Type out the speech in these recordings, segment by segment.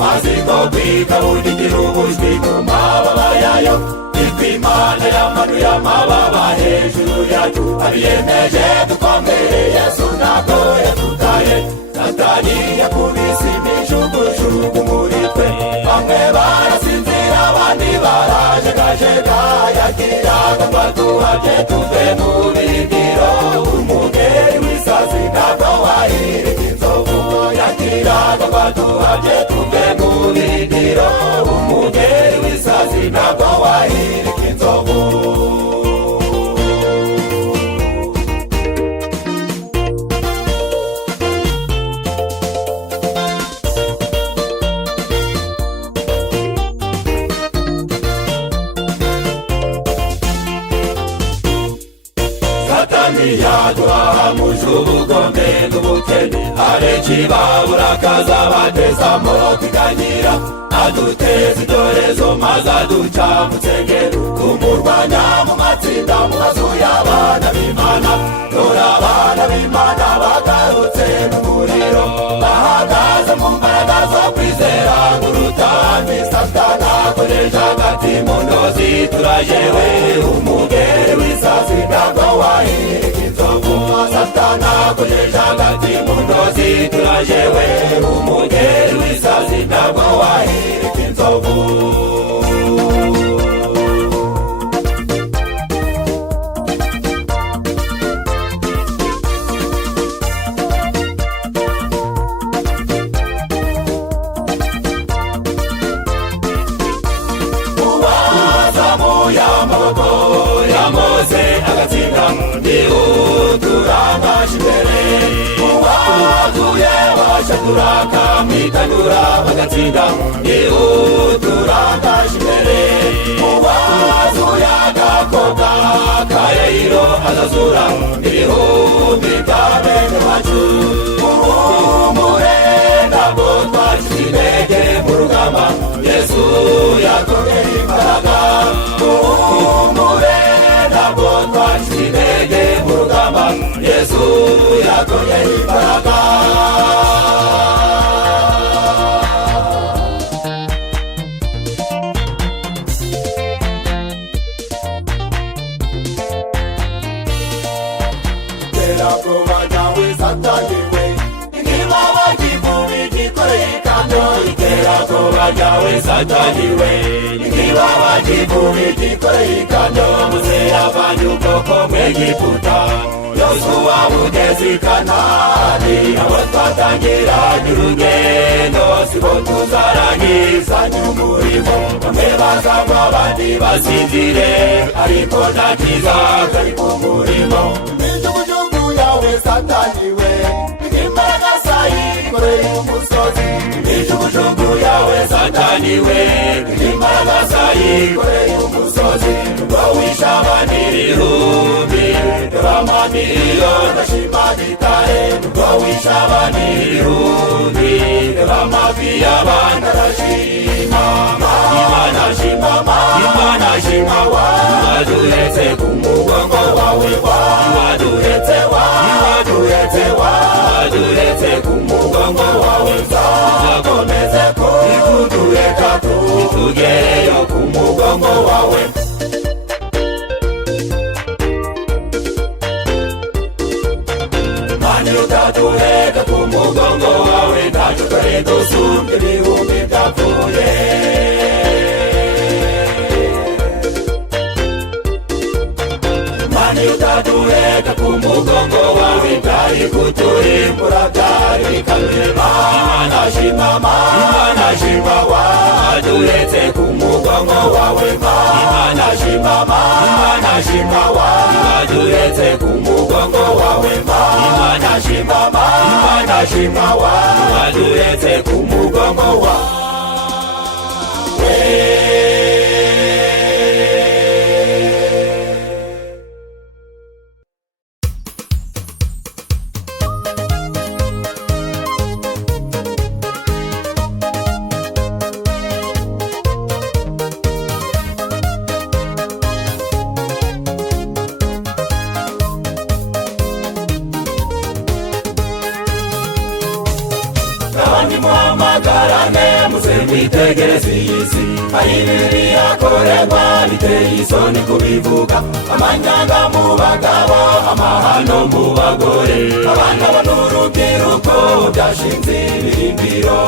maziko kwikabudikira ubujwi ku mababa yayo Imana yamanuye amababa hejuru yacu abiyemeje dukomere Yesu ntabwo yatutaye Satani yakubise imijugujugu muri twe bamwe barasinzira abandi barajegajega yagiraga ngo atuhabye tuve mu birindiro umugeri w'isazi ntabwo wahirika inzovu yagiraga ngo atuhabye tuve mu birindiro umugeri w'isazi ntabwo wahirika inzovu yaduhahamuje ubugombe n'ubukene abenshi babura akazi abateza amaboko iganyira aduteza ibyorezo maze aduca mu nsengero tumurwanya mu matsinda mu mazu y'abana b'Imana dore abana b'Imana bagarutse n'umuriro bahagaze mu mbaraga zo kwizera nk'urutambi Satani akoresha hagati mu ndozi turajewe umugeri w'isazi ntabwo wahirika inzovu Satani akoresha hagati mu ndozi turajewe umugeri w'isazi ntabwo wahirika inzovu turangaje imbere uwaguye washaturaka mwitanyura bagatsinda turangaje imbere uwazuye agakobwa ka Yayiro azazura ibihumbi bya bene wacu uhumure ntabwo twacitse intege mu rugamba Yesu yatwongeye imbaraga uhumure ntabwo twacitse intege mu rugamba Yesu yatwongeye imbaraga terabwoba ryawe Satani we nk'ibaba ry'ivumbi ryikoreye ikamyo iterabwoba ryawe Satani we nk'ibaba ry'ivumbi ryikoreye ikamyo muze yavanye ubwoko bw'Egiputa Yosuwa mugeze i Kanani abo twatangiranye urugendo sibo tuzarangizanya umurimo bamwe bazagwa abandi basinzire ariko nta cyiza kari ku murimo imijugujugu yawe Satani we imbaraga zayikoreye umusozi imijugujugu yawe Satani we imbaraga zayikoreye umusozi ngo wishe abandi ibihumbi b'amamiliyoni bashimanitaye ngo wishe abandi ibihumbi b'amavi y'abandi arashima Imana shima Imana shima waduhetse ku mugongo wawe waduhetse waduhetse ku mugongo wawe zakomeze ko ikuduheka tugereyo ku mugongo wawe Mani utaduheka ku mugongo wawe ntacyo twari dusumbye ibihumbi byapfuye Mani utaduheka ku mugongo wawe byari kuturimbura byari bikanuye Imana shima waduhetse ku mugongo wawe Imana shima waduhetse ku mugongo wawe Imana shima waduhetse ku mugongo wawe muhamagarane muze mwitegereze iyi si. Hari ibibi hakorerwa biteye isoni kubivuga, amanyanga mu bagabo, amahano mu bagore, abana n'urubyiruko byashinze ibirindiro.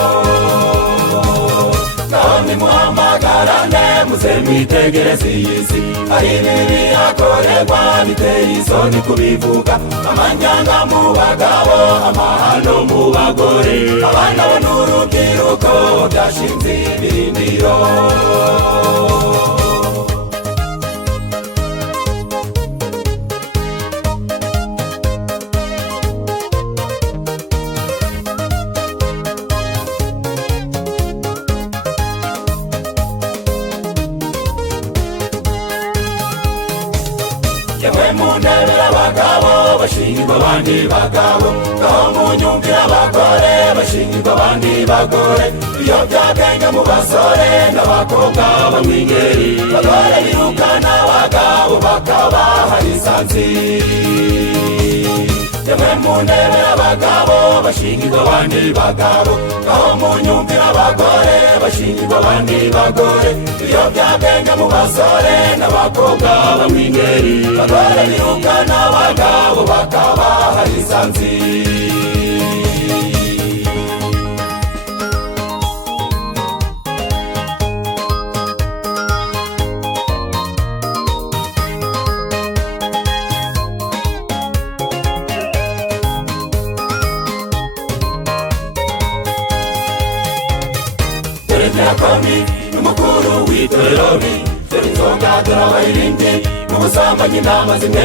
Naho nimuhamagarane muze mwitegereze iyi si. Hari ibibi hakorerwa biteye isoni kubivuga, amanyanga mu bagabo, amahano mu bagore, abana n'urubyiruko byashinze ibirindiro. Yemwe muntebera abagabo bashingirwa abandi bagabo, naho munyumvira abagore bashingirwa abandi bagore. Ibiyobyabwenge mu basore n'abakobwa bamw'ingeri, bagore birukana abagabo bakabaha lisansi. Yemwe muntebera abagabo bashingirwa abandi bagabo, naho munyumvira abagore bashingirwa abandi bagore. Ibiyobyabwenge mu basore n'abakobwa bamw'ingeri, bagore birukana abagabo bakabaha lisansi. Diakoni n'umukuru w'itorero, dore inzoga dore abaririmbyi, n'ubusambanyi n'amazimwe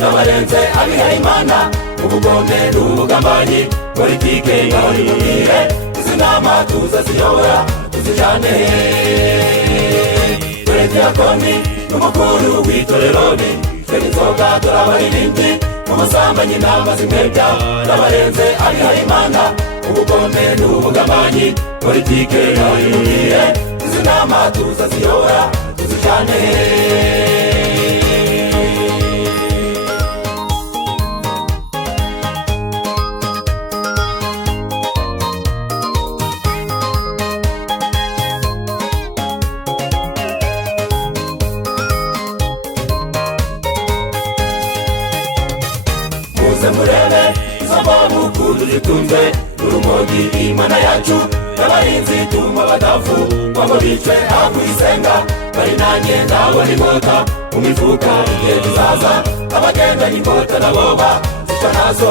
n'abarenze abihaye Imana, ubugome n'ubugambanyi, politike ngaho nimubwire, izi nama tuzaziyobora tuzijane he. Dore Diakoni n'umukuru w'itorero, dore inzoga dore abaririmbyi, n'ubusambanyi n'amazimwe n'abarenze abihaye Imana, ubugome n'ubugambanyi, politike ngaho nimubwire, izi nama tuzaziyobora tuzijane he. Muze murebe izo mbamukuru zitunze n'urumogi Imana yacu, n'abarinzi tuma badafu ngo bice akwisenga. Bari nanjye ndabona inkota mu mifuka igihe kizaza, abagendanye inkota nabo bazicwa nazo.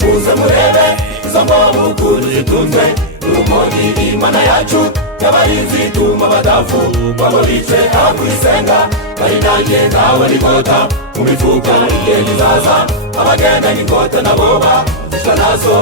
Muze murebe izo mbamukuru zitunze n'urumogi Imana yacu, n'abarinzi tuma badafu ngo bice akwisenga. Bari nanjye ndabona inkota mu mifuka igihe kizaza, abagendanye inkota nabo bazicwa nazo.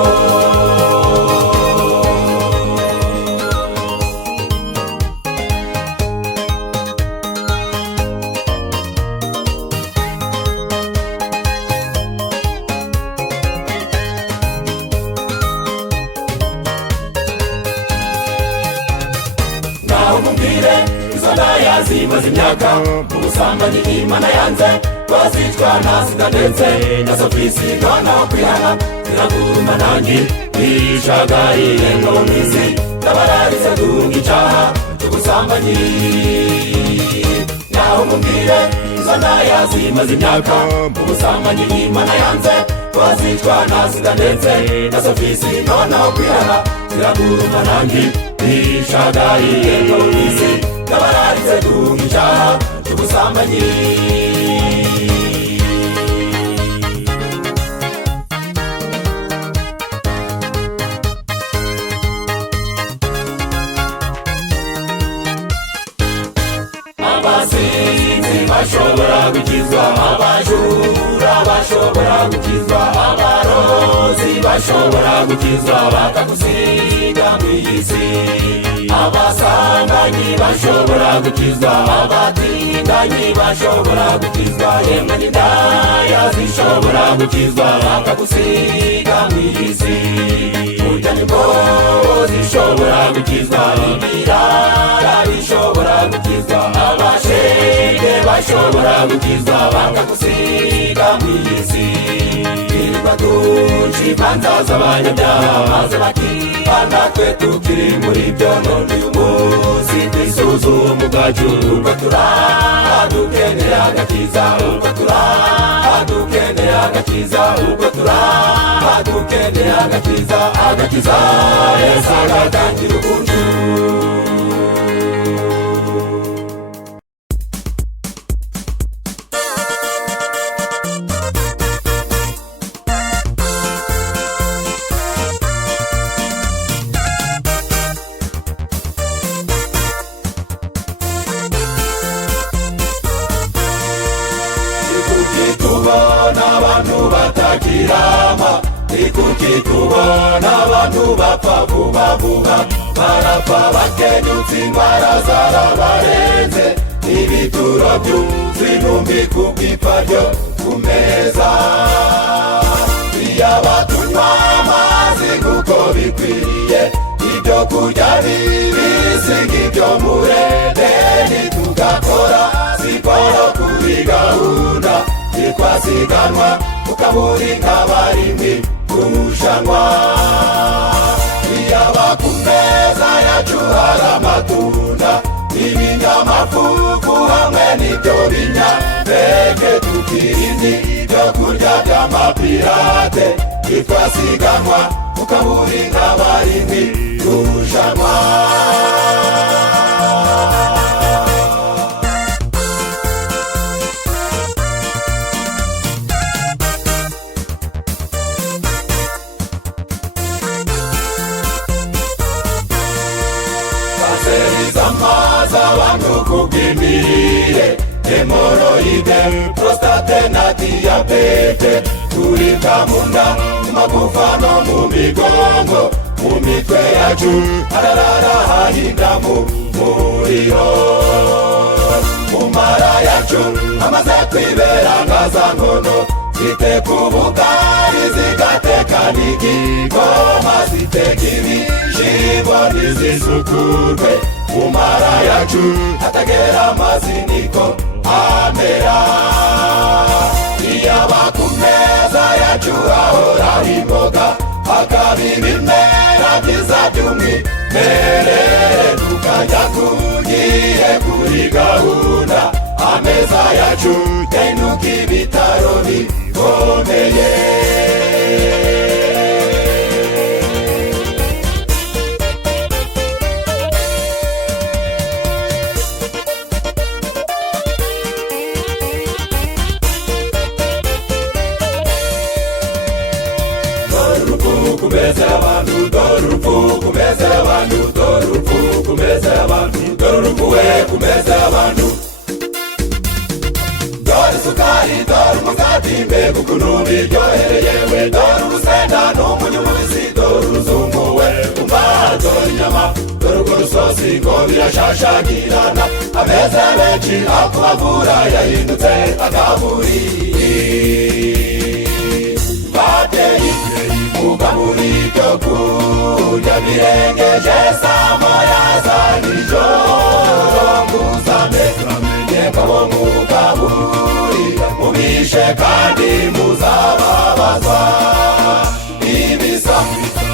Mumbwire izo ndaya zimaze imyaka mu busambanyi Imana yanze, twazicwa na sida ndetse na sofisi, noneho kwihana ziraguruma nanjye nishagariye ngo mw'isi, ndabararize dunga icaha cy'ubusambanyi. Naho mumbwire izo ndaya zimaze imyaka mu busambanyi Imana yanze, twazicwa na sida ndetse na sofisi, noneho kwihana ziraguruma nanjye nishagariye ngo mw'isi, ndabararize dunga icaha cy'ubusambanyi. Abasinzi bashobora gukizwa, abajura bashobora gukizwa, abarozi bashobora gukizwa bakagusiga mw'iyi si. Abasambanyi bashobora gukizwa, abatinganyi bashobora gukizwa, yemwe n'indaya zishobora gukizwa bakagusiga mw'iyi si. Burya nibwo zishobora gukizwa, ibirara bishobora gukizwa, abashege bashobora gukizwa bakagusiga mw'iyi si. Birirwa duca imanza z'abanyabyaha maze bakibanda natwe tukiri muri byo none uyu munsi twisuzuma ubwacu uko dukeneye agakiza uko dukeneye agakiza uko dukeneye agakiza Yesu agatangira ubuntu tubona abantu batakirama ikuki tubona abantu bapfa vuba vuba barapfa bakenyutse indwara zarabarenze ibituro byuzuye intumbi ku bwipfa ryo ku meza iyaba tunywa amazi kuko bikwiriye ibyo kurya bibisi nk'ibyo muri Edeni tugakora siporo kuri gahunda twasiganwa ukaburi nk'abarimbi kurushanwa iyaba ku meza yacu hari amatunda ibinyamafufu hamwe n'ibyo binyampeke tukirinde ibyo kurya by'amapirate twasiganwa ukaburi nk'abarimbi kurushanwa zamaza abantu kubw'imirire hemoroide prostate na diyabete kuribwa mu nda mu magufa no mu migongo mu mitwe yacu hararara hahinda mu muriro mu mara yacu amaze kwibera ngaza nkono ziteka ubugari zigateka n'igikoma ziteka ibishyimbo ntizisukurwe mu mara yacu hatagera amazi niko amera iyaba ku meza yacu hahora imboga hakaba ibimera byiza by'umwimerere tukajya tugiye kuri gahunda ameza yacu yahinduka ibitaro bikomeye kumeza abantu dorufu kumeza abantu dorufu kumeza abantu dorufu we kumeza abantu dore isukari dore umugati mbega ukuntu biryohereye we dore urusenda n'umunyu mubisi dore uruzungu we umva dore inyama dore urwo rusosi ngo birashashagirana ameza benshi akubavura yahindutse agaburi bateye ukaburi ibyo kurya birengeje saa moya za nijoro muzame yekabo mukaburi mubishe kandi muzababazwa ibisa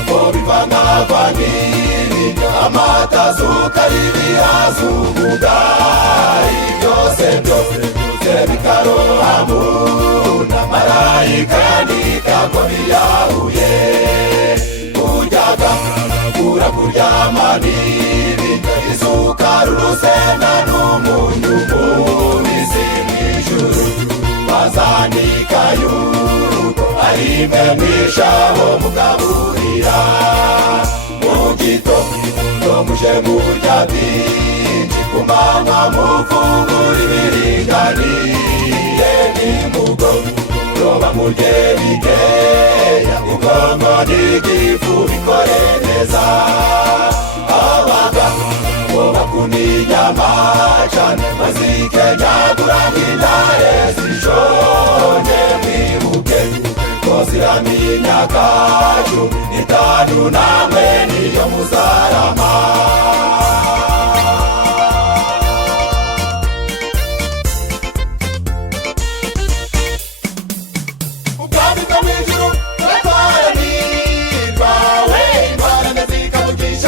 ngo bivangavangiri amata sukari ibihaza ubugari byose bikarohamuna marayika nikagwa biyahuye kuryaga kura kuryama nibi isukari urusenda n'umunyu mubisi mw'ijuru bazanika yuko ari mwe mwishaho mugaburira mu gitondo muje murya byinshi ku manywa mufungura ibiringaniye nimugoroba murye bikeya ubwonko n'igifu bikore neza abagabo bakunda inyama cane bazikenyagura nk'intare zishonje mwibuke ko ziramenya kacu itanu namwe niyo muzarama ubwami bwo mw'ijuru buratwaranirwa we imana zikavugisha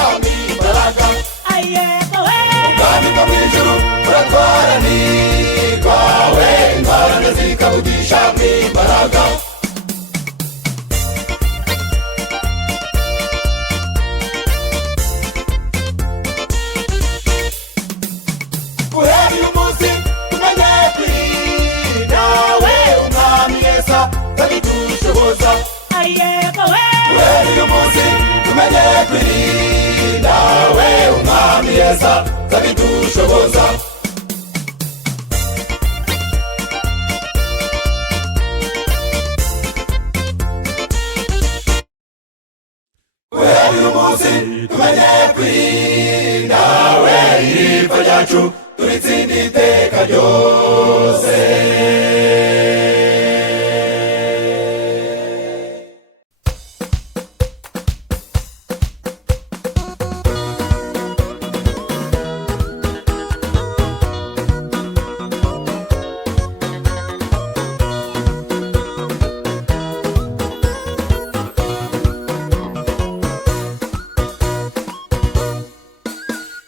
neza zabidushoboza. Guhera uyu munsi tumenye kwirinda, we ipfa ryacu turitsinda iteka ryose.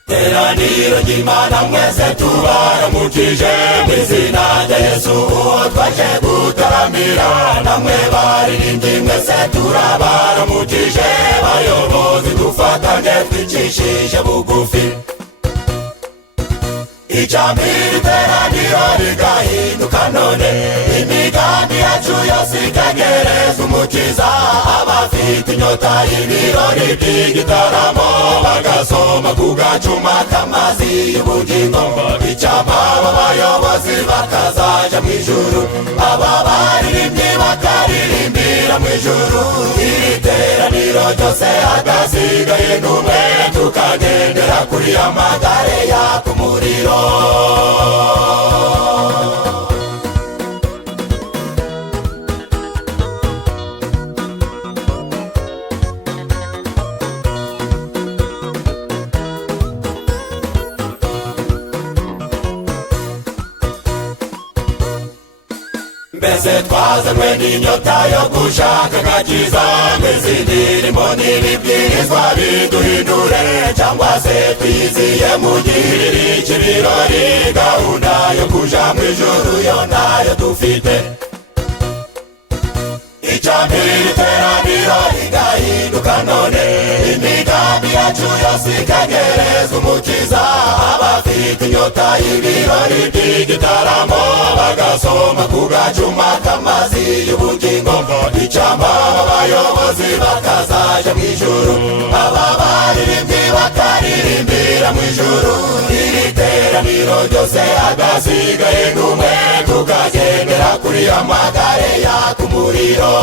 Teraniro ry'Imana mwese tubaramukije, mu izina rya Yesu uwo twaje gutaramira. Namwe baririmbyi mwese turabaramukije, bayobozi dufatanye twicishije bugufi. Icambere iteraniro rigahinduka none, imigambi yacu yose ikagereza umukiza. Abafite inyota y'ibirori by'igitaramo bagasoma ku gacuma k'amazi y'ubugingo. Icampa abayobozi bakazaja mu ijuru, aba baririmbyi bakaririmbira mu ijuru. Iri teraniro ryose hadasigaye n'umwe, tukagendera kuri amagare yaka umuriro. Mbese twazanywe n'inyota yo gushaka agakiza, mbese indirimbo n'ibibwirizwa biduhindure, cyangwa se twiziye mugirire ikibirori? Gahunda yo kuja mu ijuru yo nayo dufite. Icambere iteraniro rigahinduka none, imigambi yacu yose ikagereza umukiza. Abafite inyota y'ibirori by'igitaramo bagasoma ku gacuma k'amazi y'ubugingo. Icampa abayobozi bakazaja mu ijuru, aba baririmbyi bakaririmbira mu ijuru. Iri teraniro ryose hadasigaye n'umwe, tukagendera kuri amagare yaka umuriro.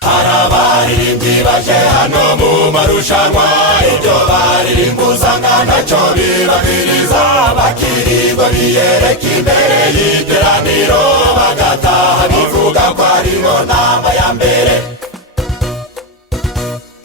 Abaririmbyi baje hano mu marushanwa, ibyo baririmba usanga ntacyo bibabwiriza. Bakirirwa biyereka imbere y'iteraniro, bagataha bivuga ko aribo namba ya mbere.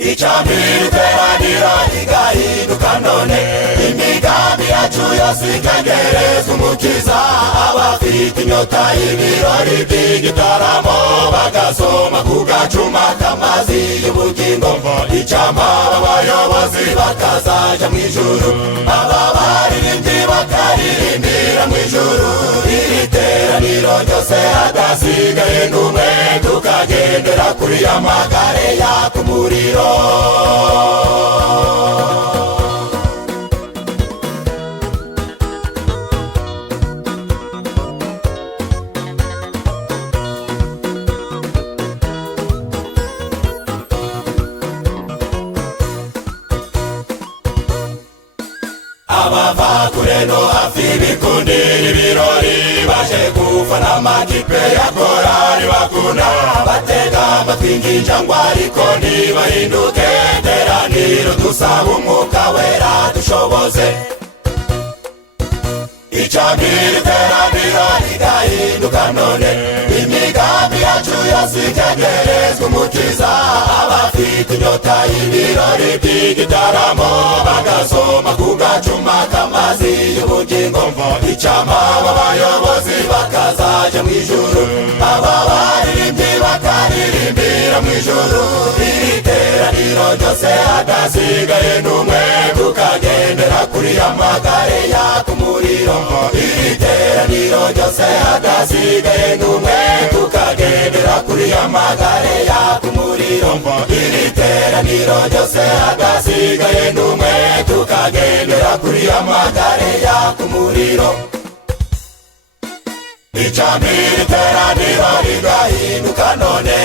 Icambere iteraniro rigahinduka none, imigambi yacu yose ikagereza umukiza. Abafite inyota y'ibirori by'igitaramo bagasoma ku gacuma k'amazi y'ubugingo. Icampa abayobozi bakazaja mu ijuru, aba baririmbyi bakaririmbira mu ijuru. Iri teraniro ryose hadasigaye n'umwe, tukagendera kuri amagare yaka umuriro. Abava kure no hafi bikundira ibirori, baje gufana amakipe ya korali bakunda. Batega amatwi inginjangwa ariko ntibahinduke, teraniro dusaba umwuka wera dushoboze. Icambere iteraniro rigahinduka none, imigambi yacu yose ikagerezwa umukiza. Abafite inyota y'ibirori by'igitaramo bagasoma ku gacuma k'amazi y'ubugingo. Icampa abayobozi bakazaja mu ijuru, aba baririmbyi bakari tuzaririmbira mu ijuru. Iri teraniro ryose hadasigaye n'umwe, tukagendera kuri ya magare yaka umuriro. Iri teraniro ryose hadasigaye n'umwe, tukagendera kuri ya magare yaka umuriro. Iri teraniro ryose hadasigaye n'umwe, tukagendera kuri ya magare yaka umuriro. Icambiri teraniro rigahinduka none.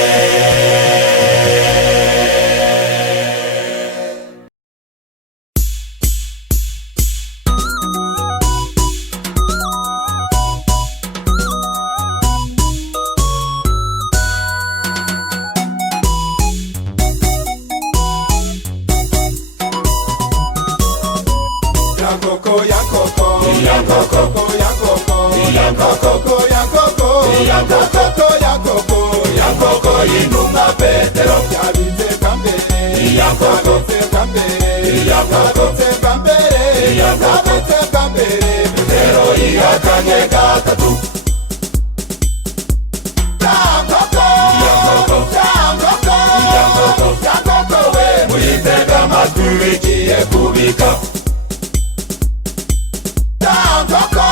Yankoko y'intumwa Petero yabize kambere, yabize kambere, Petero yihakanye gatatu. Yankoko we muyitega amatwi bigiye kubika. Yankoko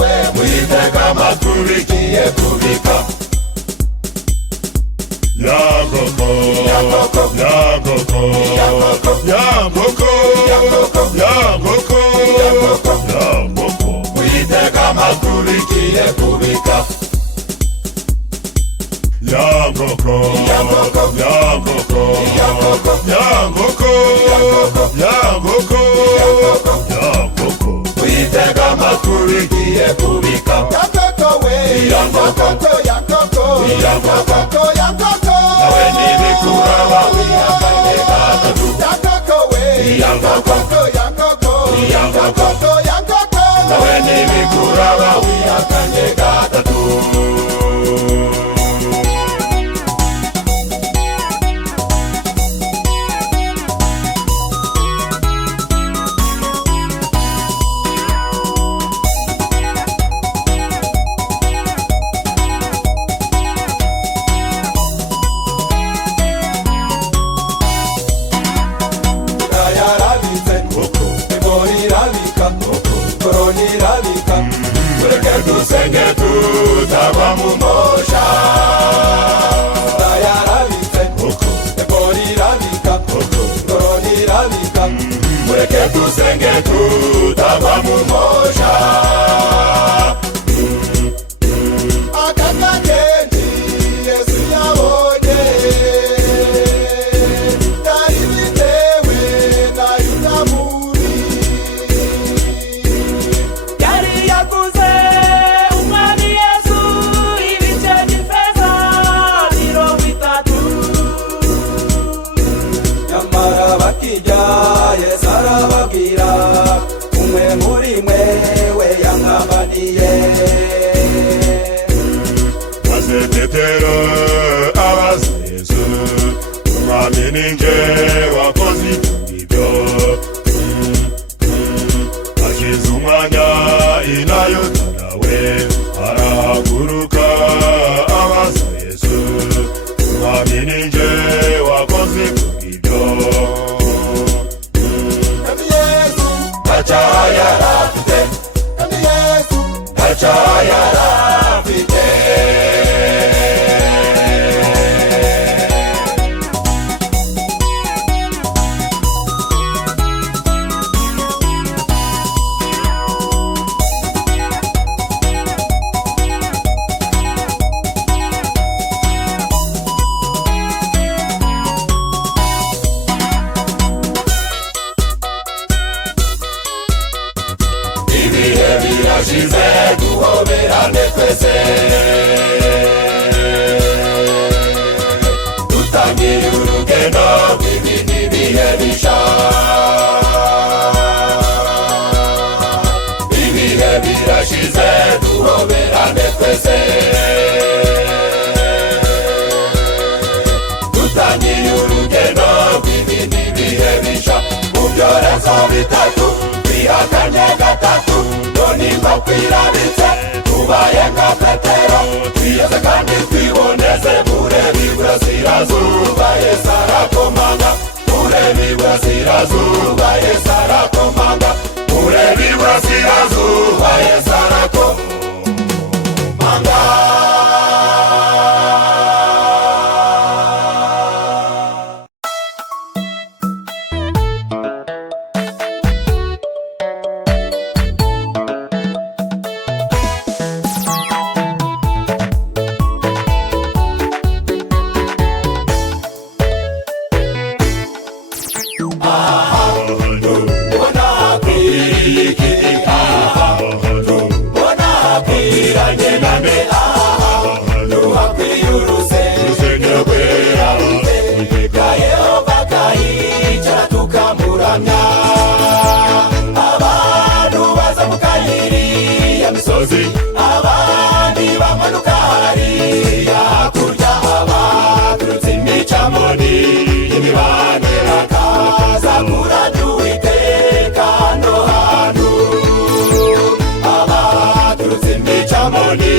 we muyitega amatwi bigiye kubika. Yankoko muyitega amatwi bigiye kubika. Yankoko muyitega amatwi bigiye kubika. Yankoko nawe nibikuraba wihakanye gatatu. Yankoko nawe nibikuraba wihakanye gatatu. Dusenge tutagwa mu mosha. Yarabitse ebori irabika, koroni irabika. Mureke dusenge tutagwa mu mosha. Akakageni Yesu yabonye, yari bitewe na Yudamuri. Yari yaguze Yesu arababwira, umwe muri mwewe yankambaniye. Maze Petero abaza Yesu, umwami ni nde wakoze ibyo? Hashize umwanya inayota nawe arahaguruka abaza Yesu, umwami ni nde wakoze ibyo? Yarafite kandi Yesu yarafite. Birashize duhoberane twese, dutangire urugendo rw'ibindi bihe bisha. Ibihe birashize duhoberane twese, dutangire urugendo rw'ibindi bihe bisha. Mu byorezo bitatu bihakanye gatatu, none imba kwirabitse tubaye nka Petero, twiyeze kandi twiboneze, mureba iburasirazuba Yesu arakomanga, mureba iburasirazuba Yesu arakomanga, mureba iburasirazuba Yesu arakomanga. Abandi bamanuka hariya hakurya, abaturutse imicamoni y'imibande bakaza kuramya Uwiteka hano hantu. Abaturutse imicamoni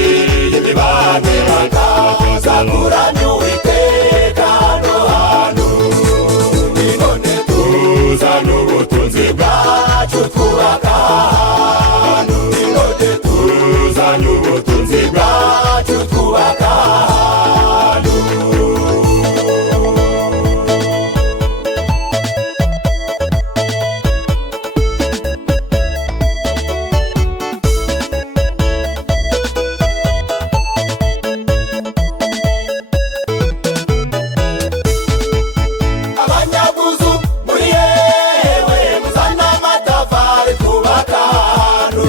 y'imibande bakaza kuramya Uwiteka hano hantu. None tuzana ubutunzi bwacu twubaka ahantu, tuzana ubutunzi bwacu twubaka ahantu. Abanyaguzu muri yewe muzana amatafari twubaka ahantu.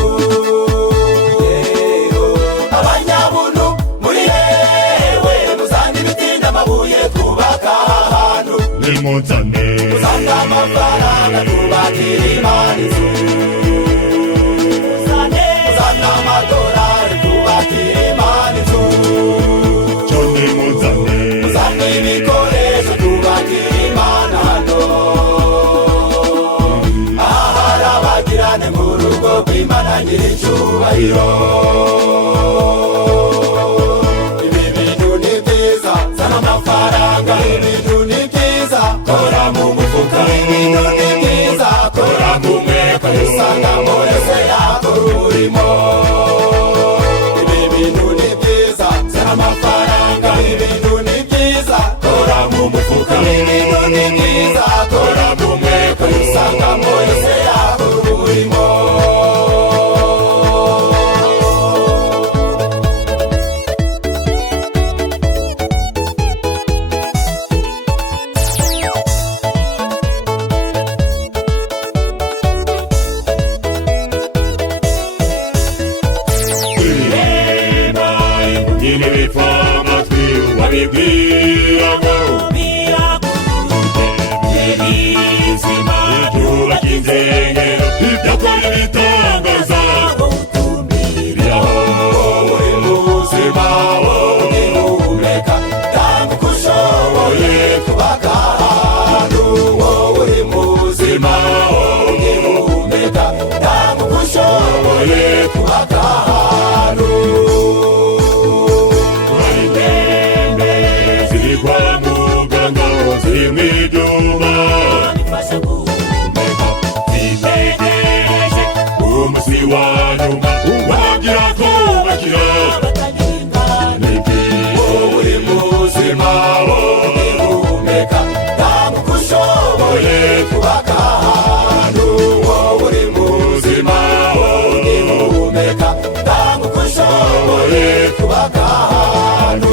Abanyabuntu muri yewe muzana ibiti n'amabuye twubaka ahantu. Nimuzane muzana amafaranga twubakira Imana inzu. Muzana amadolari twubakira Imana inzu. cyo nimuzane Muzana ibikoresho twubakira Imana hano. Ahari abagirane mu rugo rw'Imana nyir'icyubahiro. Ibi bintu ni byiza, zana amafaranga. Ibi bintu ni byiza, kora mu mufuka. Ibi bintu ni byiza, kora mu mweko. Usanga murese yakora umurimo. Ibi bintu ni byiza, zana amafaranga. Ibi bintu ni byiza, kora mu mufuka. Ibi bintu ni byiza, kora mu mweko. Usanga murese yakora umurimo. nyine bipfa amatwi wabibwira ngo ibizima byubaka inzengero, ibyakora ibitangaza Uri muzima ugihumeka, kandi ko ushoboye kubaka ahantu. Uri muzima ugihumeka, kandi ko ushoboye kubaka ahantu. hari indembe ziri kwa muganga, ziri mu ibyuma zitegereje umunsi wa nyuma wagira ko bakira. Uri muzima ugihumeka, kandi ko ushoboye kubaka ahantu. Uri muzima ugihumeka, kandi ko ushoboye kubaka ahantu.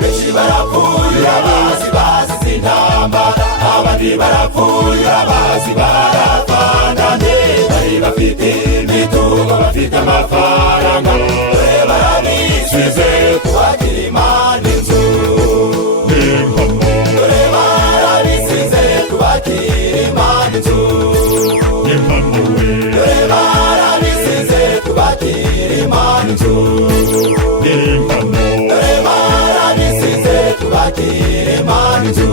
Benshi barapfuye abazi bazize intambara, abandi barapfuye abazi barapfandanye. Bari bafite imitungo, bafite amafaranga, dore barabisize kubakira Imana inzu. Dore barabisize kubakira Imana inzu. Dore barabisize kubakira Imana inzu. Dore barabisize kubakira Imana inzu.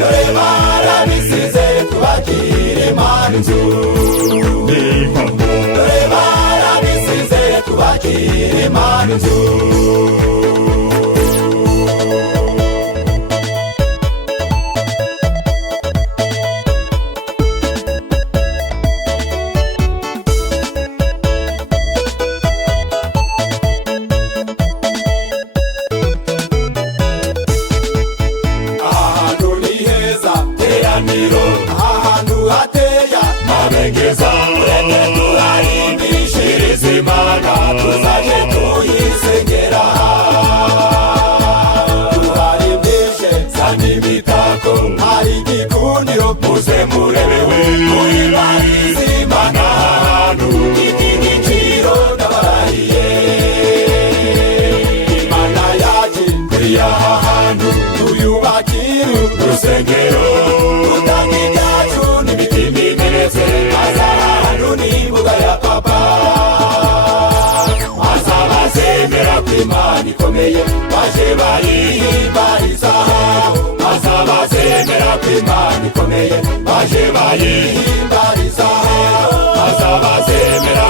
Dore barabisize kubakira Imana inzu. twubakire Imana inzu. Ahantu ni heza teraniro, ahantu hateya mabengeza, ureke turarimbishirize Imana, tuzaje tuyisengera. Turarimbishe zana imitako, hari igikundiro muze murebewe, tuyibarize Imana ahantu iki giciro ndabarahiye. Imana yaje kuri aha hantu, tuyubakire urusengero, tutanga ibyacu n'imitima imenetse, maze ahantu ni imbuga ya papa. Maze abazemera ko Imana ikomeye baje bayihimbariza, maze abazemera ko Imana ikomeye baje bayihimbariza, maze abazemera